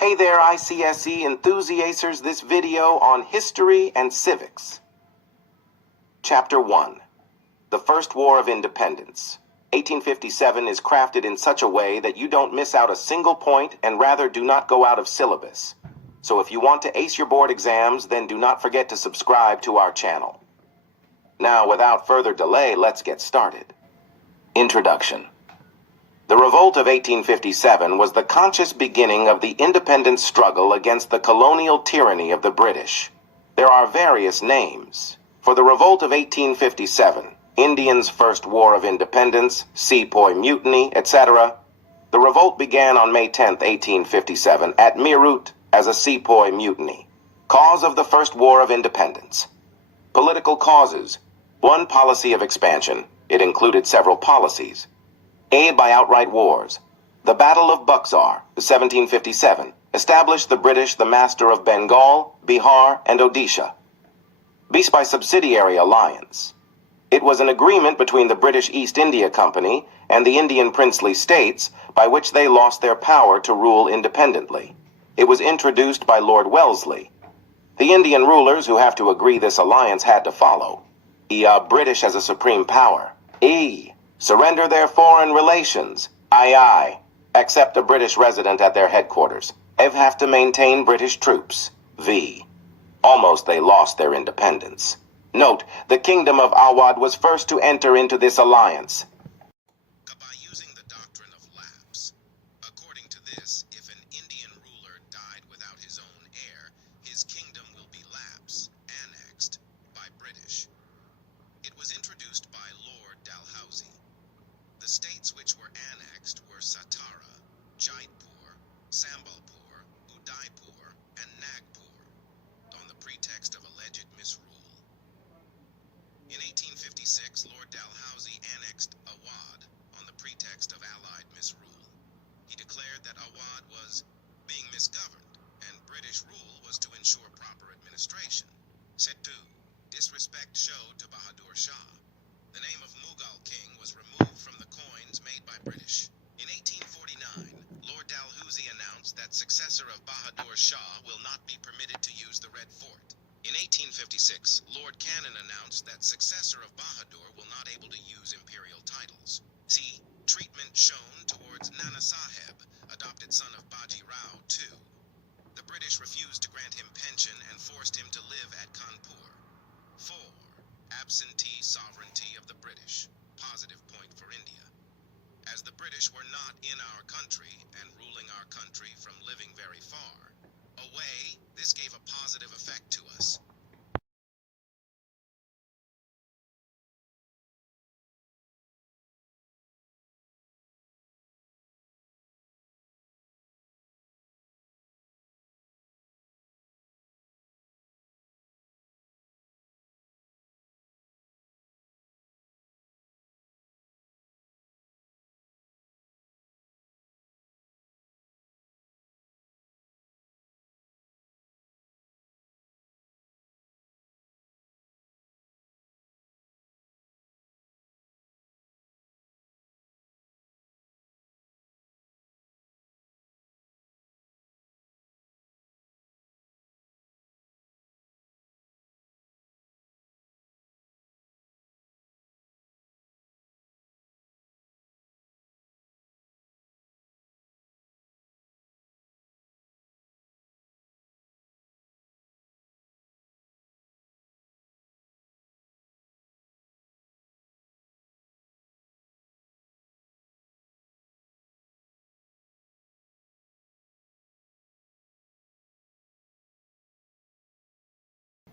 Hey there, ICSE enthusiasts, this video on history and civics. Chapter 1. The First War of Independence. 1857 is crafted in such a way that you don't miss out a single point and rather do not go out of syllabus. So if you want to ace your board exams, then do not forget to subscribe to our channel. Now, without further delay, let's get started. Introduction. The Revolt of 1857 was the conscious beginning of the independence struggle against the colonial tyranny of the British. There are various names. For the Revolt of 1857, Indians' First War of Independence, Sepoy Mutiny, etc. The revolt began on May 10, 1857, at Meerut as a Sepoy Mutiny. Cause of the First War of Independence. Political causes. One, policy of expansion. It included several policies. Aid by outright wars. The Battle of Buxar, 1757, established the British the master of Bengal, Bihar, and Odisha. Peace by subsidiary alliance. It was an agreement between the British East India Company and the Indian princely states by which they lost their power to rule independently. It was introduced by Lord Wellesley. The Indian rulers who have to agree this alliance had to follow. British as a supreme power. Surrender their foreign relations. Accept a British resident at their headquarters. Have to maintain British troops. Almost they lost their independence. Note, the Kingdom of Awadh was first to enter into this alliance. By using the doctrine of lapse. According to this, if an Indian ruler died without his own heir, his kingdom will be lapse, annexed by British. It was introduced by Lord Dalhousie. The states which were annexed were Satara, Jaipur, Sambalpur, Udaipur, and Nagpur, on the pretext of alleged misrule. In 1856, Lord Dalhousie annexed Awadh on the pretext of Allied misrule. He declared that Awadh was being misgoverned, and British rule was to ensure proper administration. Set 2. Disrespect showed to Bahadur Shah. The name of Mughal king was removed from the coins made by British. In 1849, Lord Dalhousie announced that successor of Bahadur Shah will not be permitted to use the Red Fort. In 1856, Lord Cannon announced that successor of Bahadur will not able to use imperial titles. See, treatment shown towards Nana Saheb, adopted son of Baji Rao II. The British refused to grant him pension and forced him to live at Kanpur. 4. Absentee sovereignty of the British. Positive point for India. As the British were not in our country and ruling our country from living very far away, this gave a positive effect to us.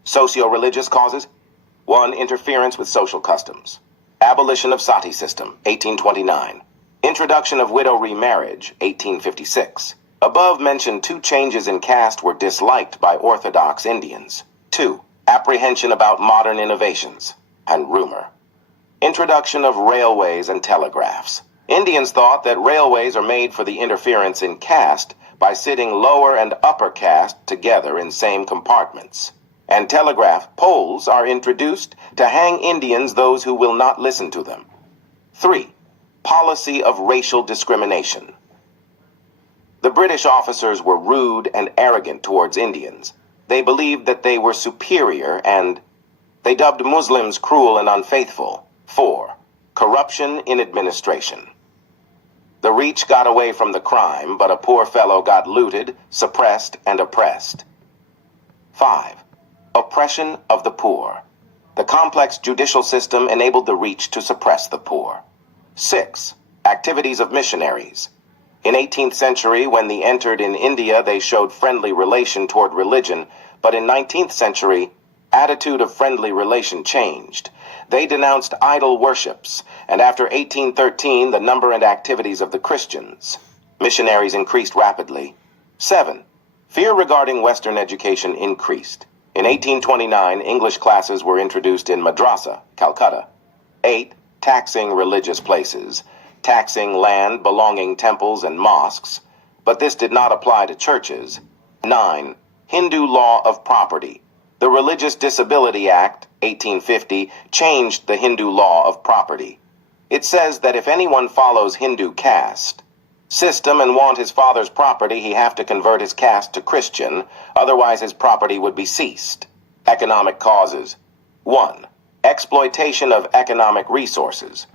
Socio-religious causes. 1. Interference with social customs. Abolition of sati system, 1829. Introduction of widow remarriage, 1856. Above mentioned 2 changes in caste were disliked by Orthodox Indians. 2. Apprehension about modern innovations. And rumor. Introduction of railways and telegraphs. Indians thought that railways are made for the interference in caste by sitting lower and upper caste together in same compartments. And telegraph poles are introduced to hang Indians those who will not listen to them. 3. Policy of racial discrimination. The British officers were rude and arrogant towards Indians. They believed that they were superior, and they dubbed Muslims cruel and unfaithful. 4. Corruption in administration. The rich got away from the crime, but a poor fellow got looted, suppressed, and oppressed. 5. Oppression of the poor. The complex judicial system enabled the rich to suppress the poor. 6. Activities of missionaries. In 18th century, when they entered in India, they showed friendly relation toward religion, but in 19th century, attitude of friendly relation changed. They denounced idol worships, and after 1813, the number and activities of the Christians. Missionaries increased rapidly. 7. Fear regarding Western education increased. In 1829, English classes were introduced in Madrasa, Calcutta. 8. Taxing religious places. Taxing land belonging temples and mosques, but this did not apply to churches. 9. Hindu law of property. The Religious Disability Act, 1850, changed the Hindu law of property. It says that if anyone follows Hindu caste system and want his father's property, he have to convert his caste to Christian, otherwise his property would be seized. Economic causes. 1. Exploitation of economic resources.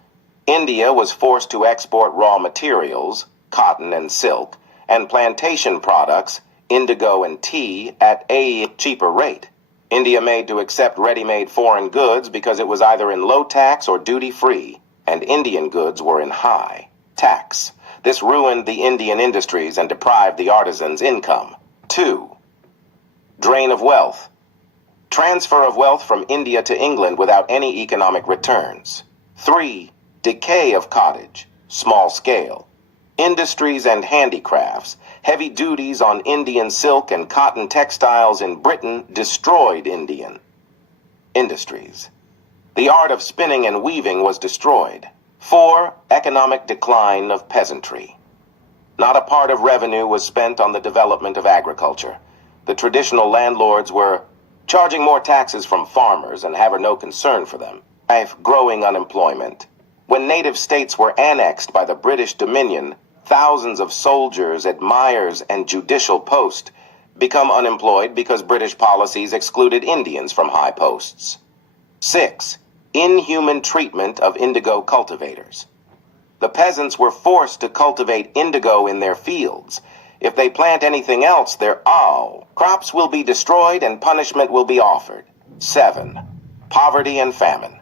India was forced to export raw materials, cotton and silk, and plantation products, indigo and tea, at a cheaper rate. India made to accept ready-made foreign goods because it was either in low tax or duty-free, and Indian goods were in high tax. This ruined the Indian industries and deprived the artisans' income. 2. Drain of wealth. Transfer of wealth from India to England without any economic returns. 3. Decay of cottage, small scale. Industries and handicrafts. Heavy duties on Indian silk and cotton textiles in Britain destroyed Indian industries. The art of spinning and weaving was destroyed. 4. Economic decline of peasantry. Not a part of revenue was spent on the development of agriculture. The traditional landlords were charging more taxes from farmers and have no concern for them. 5. Growing unemployment. When native states were annexed by the British Dominion, thousands of soldiers, admirers, and judicial posts become unemployed because British policies excluded Indians from high posts. 6. Inhuman treatment of indigo cultivators. The peasants were forced to cultivate indigo in their fields. If they plant anything else, their crops will be destroyed and punishment will be offered. 7. Poverty and famine.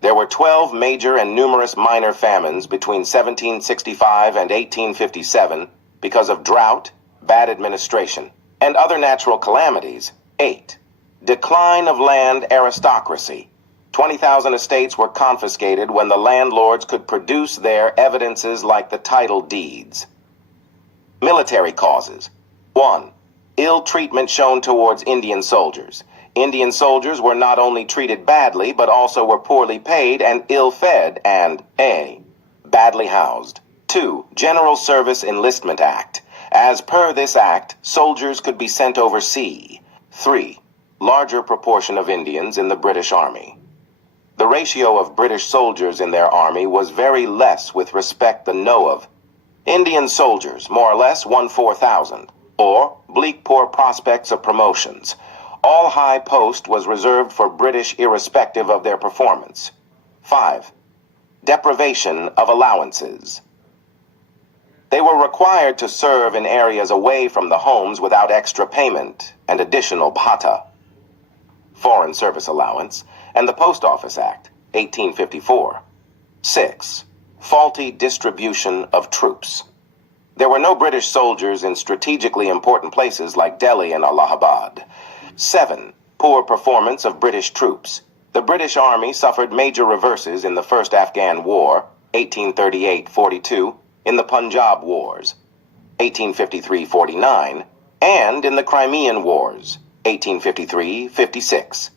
There were 12 major and numerous minor famines between 1765 and 1857 because of drought, bad administration, and other natural calamities. 8. Decline of land aristocracy. 20,000 estates were confiscated when the landlords could produce their evidences like the title deeds. Military causes. 1. Ill treatment shown towards Indian soldiers. Indian soldiers were not only treated badly, but also were poorly paid and ill-fed and a. Badly housed. 2. General Service Enlistment Act. As per this act, soldiers could be sent overseas. 3. Larger proportion of Indians in the British Army. The ratio of British soldiers in their army was very less with respect the know of. Indian soldiers, more or less 1/4,000, or bleak poor prospects of promotions. All high post was reserved for British irrespective of their performance. 5. Deprivation of allowances. They were required to serve in areas away from the homes without extra payment and additional bhata, Foreign Service Allowance, and the Post Office Act, 1854. 6. Faulty distribution of troops. There were no British soldiers in strategically important places like Delhi and Allahabad. 7. Poor performance of British troops. The British Army suffered major reverses in the First Afghan War, 1838-42, in the Punjab Wars, 1853-49, and in the Crimean Wars, 1853-56.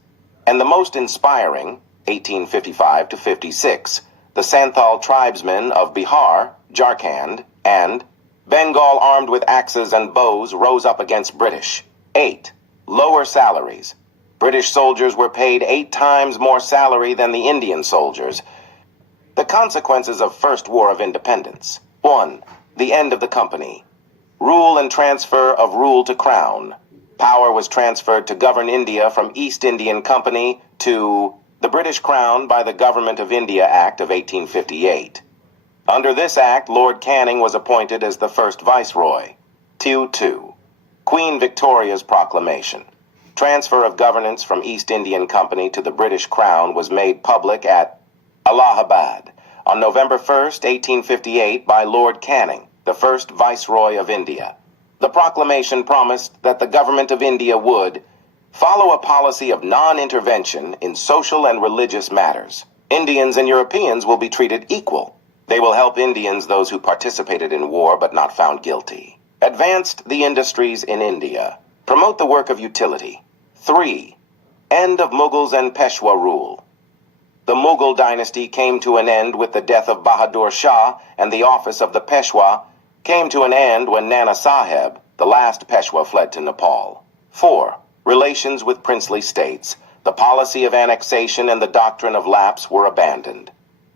And the most inspiring, 1855-56, the Santhal tribesmen of Bihar, Jharkhand, and Bengal armed with axes and bows rose up against British. 8. Lower salaries. British soldiers were paid 8 times more salary than the Indian soldiers. The consequences of First War of Independence. 1. The end of the company. Rule and transfer of rule to crown. Power was transferred to govern India from East Indian Company to the British Crown by the Government of India Act of 1858. Under this act, Lord Canning was appointed as the first Viceroy. 2. Queen Victoria's Proclamation. Transfer of governance from East Indian Company to the British Crown was made public at Allahabad on November 1st, 1858 by Lord Canning, the first Viceroy of India. The proclamation promised that the Government of India would follow a policy of non-intervention in social and religious matters. Indians and Europeans will be treated equal. They will help Indians, those who participated in war but not found guilty. Advanced the industries in India. Promote the work of utility. 3. End of Mughals and Peshwa rule. The Mughal dynasty came to an end with the death of Bahadur Shah, and the office of the Peshwa came to an end when Nana Sahib, the last Peshwa, fled to Nepal. 4. Relations with princely states. The policy of annexation and the doctrine of lapse were abandoned.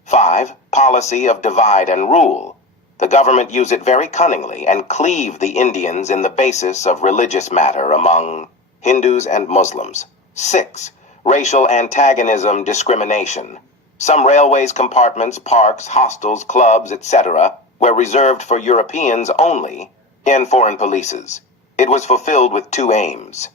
5. Policy of divide and rule. The government used it very cunningly and cleaved the Indians in the basis of religious matter among Hindus and Muslims. 6. Racial antagonism, discrimination. Some railways compartments, parks, hostels, clubs, etc. were reserved for Europeans only and foreign polices. It was fulfilled with 2 aims.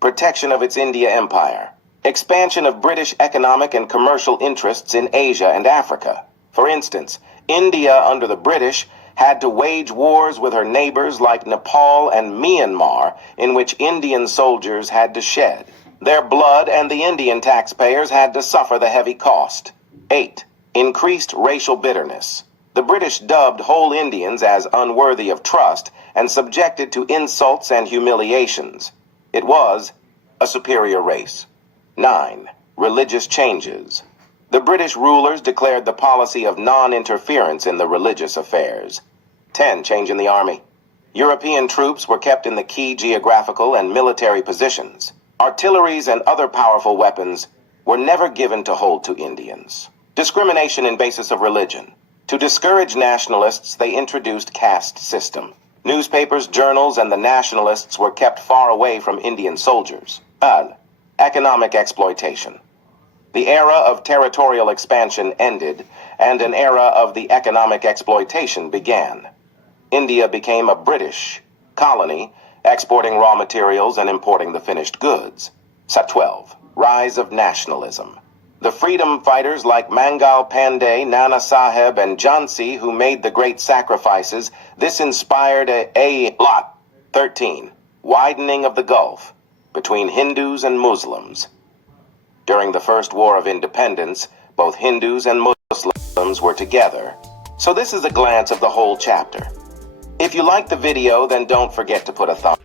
Protection of its India Empire. Expansion of British economic and commercial interests in Asia and Africa. For instance, India under the British had to wage wars with her neighbors like Nepal and Myanmar, in which Indian soldiers had to shed their blood, and the Indian taxpayers had to suffer the heavy cost. 8. Increased racial bitterness. The British dubbed whole Indians as unworthy of trust and subjected to insults and humiliations. It was a superior race. 9. Religious changes. The British rulers declared the policy of non-interference in the religious affairs. 10. Change in the army. European troops were kept in the key geographical and military positions. Artilleries and other powerful weapons were never given to hold to Indians. Discrimination in basis of religion. To discourage nationalists, they introduced caste system. Newspapers, journals, and the nationalists were kept far away from Indian soldiers. Economic exploitation. The era of territorial expansion ended, and an era of the economic exploitation began. India became a British colony, exporting raw materials and importing the finished goods. 12. Rise of nationalism. The freedom fighters like Mangal Pandey, Nana Sahib, and Jhansi, who made the great sacrifices, this inspired a lot. 13. Widening of the gulf between Hindus and Muslims. During the First War of Independence, both Hindus and Muslims were together. So this is a glance of the whole chapter. If you liked the video, then don't forget to put a thumbs